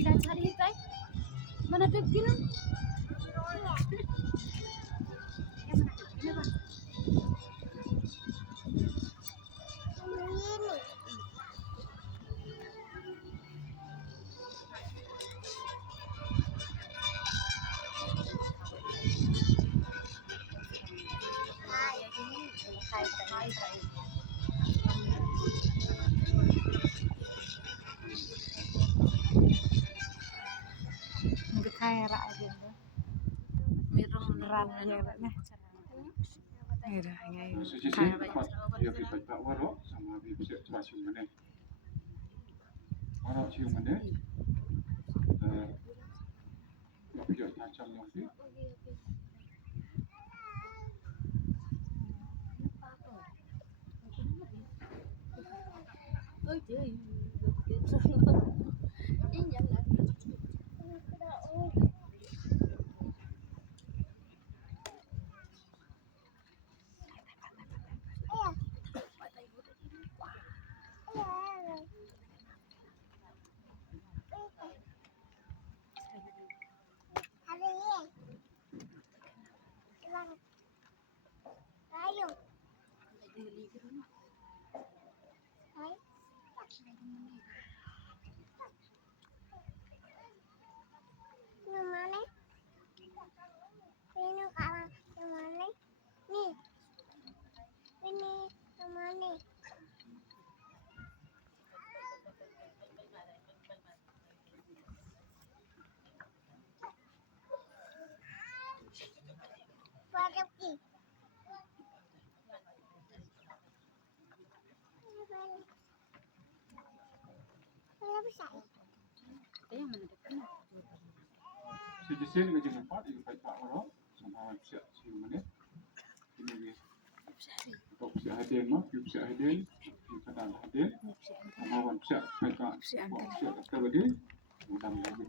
Kita cari tay. Mana degil? Kaya aja tuh. Mirong beneran aja nah. Iya, ya. Sisi ya bisa tak warok sama bisa terasa mana. Warok cium mana. Ya macam yang Ôi trời, ý nhận lại. Sisi ni macam apa? Ia tak warok sama bisa cium mana. Ini bisa hadir mah, bisa hadir, kadang hadir, sama bisa mereka bisa kita berdiri, mudah lagi.